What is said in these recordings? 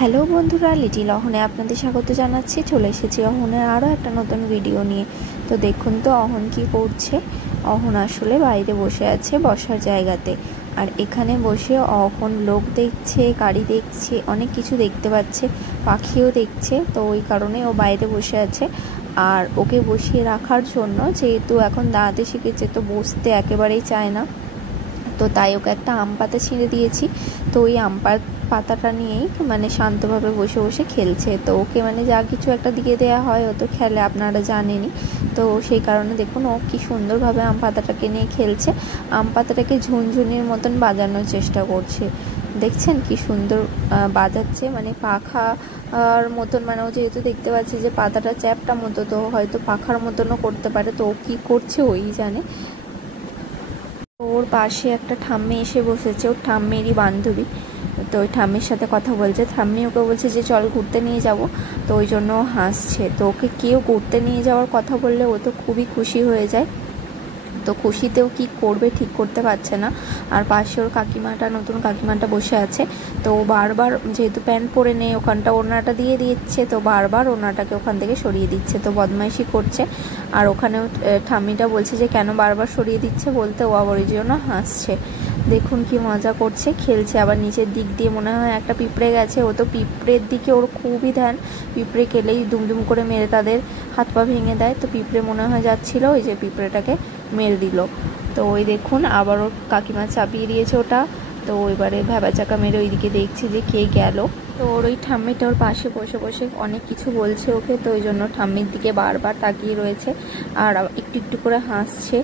Hello বন্ধুরা, little অহনে আপনাদের স্বাগত জানাচ্ছি। চলে এসেছি অহনের আরও একটা নতুন ভিডিও নিয়ে। তো দেখুন তো অহন কি করছে। অহন আসলে বাইরে বসে আছে বসার জায়গাতে, আর এখানে বসে অহন লোক দেখছে, গাড়ি দেখছে, অনেক কিছু দেখতে পাচ্ছে, পাখিও দেখছে। তো ওই কারণে ও বাইরে বসে আছে। আর ওকে বসিয়ে রাখার জন্য, যেহেতু এখন দাঁড়াতে শিখেছে তো বসতে একেবারেই চায় না, তো তাই ওকে একটা আম পাতা ছিঁড়ে দিয়েছি। তো ওই আম পাতাটা নিয়েই শান্তভাবে বসে বসে খেলছে। তো ওকে যা কিছু একটা দিয়ে দেওয়া হয় ও তো খেলে, আপনারা জানেনই। তো সেই কারণে দেখুন ও কি সুন্দরভাবে আম পাতাটাকে নিয়ে খেলছে। আম পাতাটাকে ঝুনঝুনির মতন বাজানোর চেষ্টা করছে। দেখছেন কি সুন্দর বাজাচ্ছে, পাখা আর মতন। ও যেহেতু দেখতে পাচ্ছে যে পাতাটা চ্যাপটা মতো, তো হয়তো পাখার মতনও করতে পারে। তো ও কী করছে ওই জানে। ওর পাশে একটা ঠাম্মি এসে বসেছে, ওর ঠাম্মিরই বান্ধবী। তো ওই ঠাম্মির সাথে কথা বলছে। ঠাম্মি ওকে বলছে যে চল ঘুরতে নিয়ে যাব। তো ওই জন্য হাসছে। তো ওকে কেউ ঘুরতে নিয়ে যাওয়ার কথা বললে ও তো খুবই খুশি হয়ে যায়। তো খুশিতেও কি করবে ঠিক করতে পারছে না। আর পাশে ওর নতুন কাকিমাটা বসে আছে। তো ও বারবার, যেহেতু প্যান্ট পরে নেই, ওখানটা ওড়নাটা দিয়ে দিচ্ছে, তো বারবার ওড়নাটাকে ওখান থেকে সরিয়ে দিচ্ছে। তো বদমাইশি করছে। আর ওখানেও ঠাম্মিটা বলছে যে কেন বারবার সরিয়ে দিচ্ছে, বলতে ও আবার ওই জন্য হাসছে। দেখুন কি মজা করছে, খেলছে। আবার নিচের দিক দিয়ে মনে হয় একটা পিঁপড়ে গেছে। ও তো পিঁপড়ের দিকে ওর খুবই ধ্যান। পিঁপড়ে গেলেই দুমদুম করে মেরে তাদের হাত পা ভেঙে দেয়। তো পিঁপড়ে মনে হয় যাচ্ছিল, ওই যে পিঁপড়েটাকে মেরে দিল। তো ওই দেখুন আবারও কাকিমা চাপিয়ে দিয়েছে ওটা। তো এবারে ভ্যাবা চাকা মেরে ওইদিকে দেখছি যে কে গেল। তো ওর ওই ঠাম্মিটা ওর পাশে বসে বসে অনেক কিছু বলছে ওকে। তো ওই জন্য ঠাম্মির দিকে বারবার তাকিয়ে রয়েছে আর একটু একটু করে হাসছে।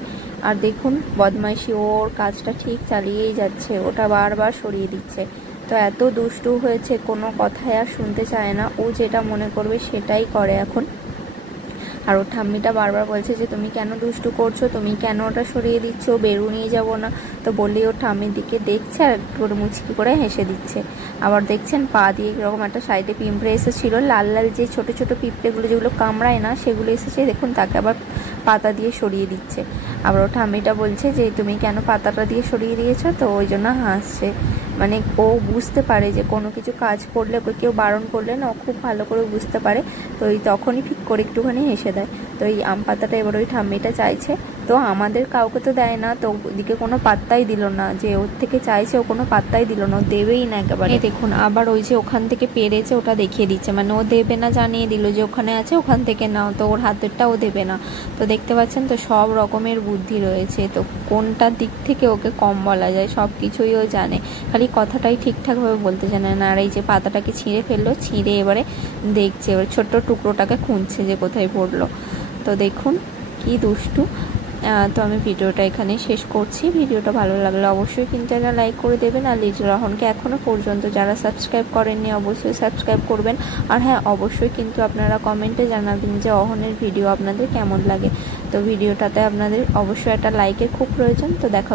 আর দেখুন বদমাইশি ওর কাজটা ঠিক চালিয়েই যাচ্ছে, ওটা বারবার সরিয়ে দিচ্ছে। তো এত দুষ্টু হয়েছে, কোনো কথাই আর শুনতে চায় না। ও যেটা মনে করবে সেটাই করে এখন। আর ওর ঠাম্মিটা বারবার বলছে যে তুমি কেন দুষ্টু করছো, তুমি কেন ওটা সরিয়ে দিচ্ছ, বেরু নিয়ে যাবো না। তো বললেই ওর ঠাম্মির দিকে দেখছে আর একটু করে মুচকি করে হেসে দিচ্ছে। আবার দেখছেন পা দিয়ে এরকম একটা সাইডে পিঁপড়ে এসেছিল, লাল লাল যে ছোট ছোট পিঁপড়েগুলো যেগুলো কামড়ায় না, সেগুলো এসেছে। দেখুন তাকে আবার পাতা দিয়ে সরিয়ে দিচ্ছে। আবার ওর ঠাম্মিটা বলছে যে তুমি কেন পাতাটা দিয়ে সরিয়ে দিয়েছো। তো ওই জন্য হাসছে। ও বুঝতে পারে যে কোনো কিছু কাজ করলে, ওকে কেউ বারণ করলে না, ও খুব ভালো করে বুঝতে পারে। তো ওই তখনই ঠিক করে একটুখানি হেসে দেয়। তো এই আম পাতাটা এবার ওই ঠাম্মিটা চাইছে। তো আমাদের কাউকে তো দেয় না, তো ওদিকে কোনো পাত্তাই দিল না, যে ওর থেকে চাইছে ও কোনো পাত্তাই দিল না, ও দেবেই না একেবারে। দেখুন আবার ওই যে ওখান থেকে পেরেছে ওটা দেখিয়ে দিচ্ছে, ও দেবে না জানিয়ে দিল যে ওখানে আছে ওখান থেকে নাও। তো ওর হাতেরটা ও দেবে না। তো দেখতে পাচ্ছেন তো সব রকমের বুদ্ধি রয়েছে। তো কোনটা দিক থেকে ওকে কম বলা যায় সব কিছুই ও জানে, খালি কথাটাই ঠিকঠাকভাবে বলতে জানে না। আর এই যে পাতাটাকে ছিঁড়ে ফেললো, ছিঁড়ে এবারে দেখছে, এবার ছোট্ট টুকরোটাকে খুঁজছে যে কোথায় পড়লো। তো দেখুন কি দুষ্টু। তো আমি ভিডিওটা এখানে শেষ করছি। ভিডিওটা ভালো লাগলে অবশ্যই কিন্তু একটা লাইক করে দেবেন। আর লিটিল অহনকে এখনও পর্যন্ত যারা সাবস্ক্রাইব করেননি অবশ্যই সাবস্ক্রাইব করবেন। আর হ্যাঁ, অবশ্যই কিন্তু আপনারা কমেন্টে জানাবেন যে অহনের ভিডিও আপনাদের কেমন লাগে। তো ভিডিওটাতে আপনাদের অবশ্যই একটা লাইকের খুব প্রয়োজন। তো দেখা